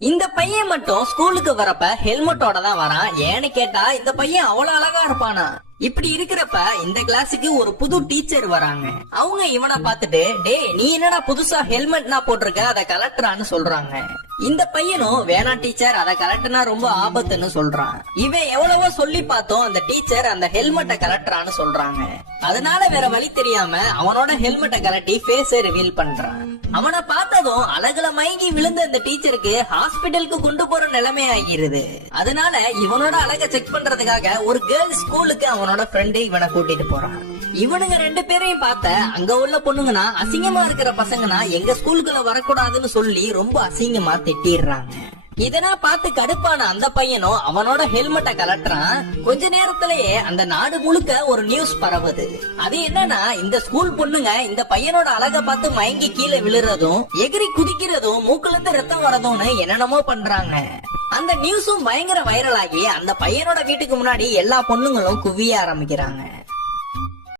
இந்த பையன் மட்டும் ஸ்கூலுக்கு வரப்ப ஹெல்மெட்டோட தான் வரான். ஏன்னு கேட்டா இந்த பையன் அவ்வளவு அழகா இருப்பானா. இப்படி இருக்கிறப்ப இந்த கிளாஸுக்கு ஒரு புது டீச்சர் வராங்க. அவங்க இவனை பார்த்துட்டு, டே நீ என்னடா புதுசா ஹெல்மெட்னா போட்டிருக்க, அதை கலெக்டரான்னு சொல்றாங்க. இந்த பையனும் வேணா டீச்சர், அதை கலெக்டர்னா ரொம்ப ஆபத்துன்னு சொல்றான். இவன் எவ்வளவோ சொல்லி பார்த்தோம் அந்த டீச்சர் அந்த ஹெல்மெட்டை கலெக்டரான்னு சொல்றாங்க. அதனால வேற வழி தெரியாம அவனோட ஹெல்மெட்டை கலட்டி ஃபேஸ ரிவீல் பண்றான். அவனை பார்த்ததும் அழகுல மயங்கி விழுந்த இந்த டீச்சருக்கு ஹாஸ்பிட்டலுக்கு கொண்டு போற நிலைமை ஆகிருது. அதனால இவனோட அழக செக் பண்றதுக்காக ஒரு கேர்ள்ஸ் ஸ்கூலுக்கு அவனோட ஃப்ரெண்டு இவனை கூட்டிட்டு போறான். இவனுங்க ரெண்டு பேரையும் பார்த்த அங்க உள்ள பொண்ணுங்கன்னா அசிங்கமா இருக்கிற பசங்கன்னா எங்க ஸ்கூலுக்குள்ள வரக்கூடாதுன்னு சொல்லி ரொம்ப அசிங்கமா திட்டிடுறாங்க. இதனா பார்த்து கடுப்பான அந்த பையனும் அவனோட ஹெல்மெட்டை கலட்டுறான். கொஞ்ச நேரத்திலேயே அந்த நாடு முழுக்க ஒரு நியூஸ் பரவுது. அது என்னன்னா, இந்த ஸ்கூல் பொண்ணுங்க இந்த பையனோட அழக பார்த்து மயங்கி கீழே விழுறதும், எகிரி குதிக்கிறதும், மூக்குல இருந்து ரத்தம் வரதும்னு என்னென்னமோ பண்றாங்க. அந்த நியூஸும் பயங்கர வைரல் ஆகி அந்த பையனோட வீட்டுக்கு முன்னாடி எல்லா பொண்ணுங்களும் குவிய ஆரம்பிக்கிறாங்க.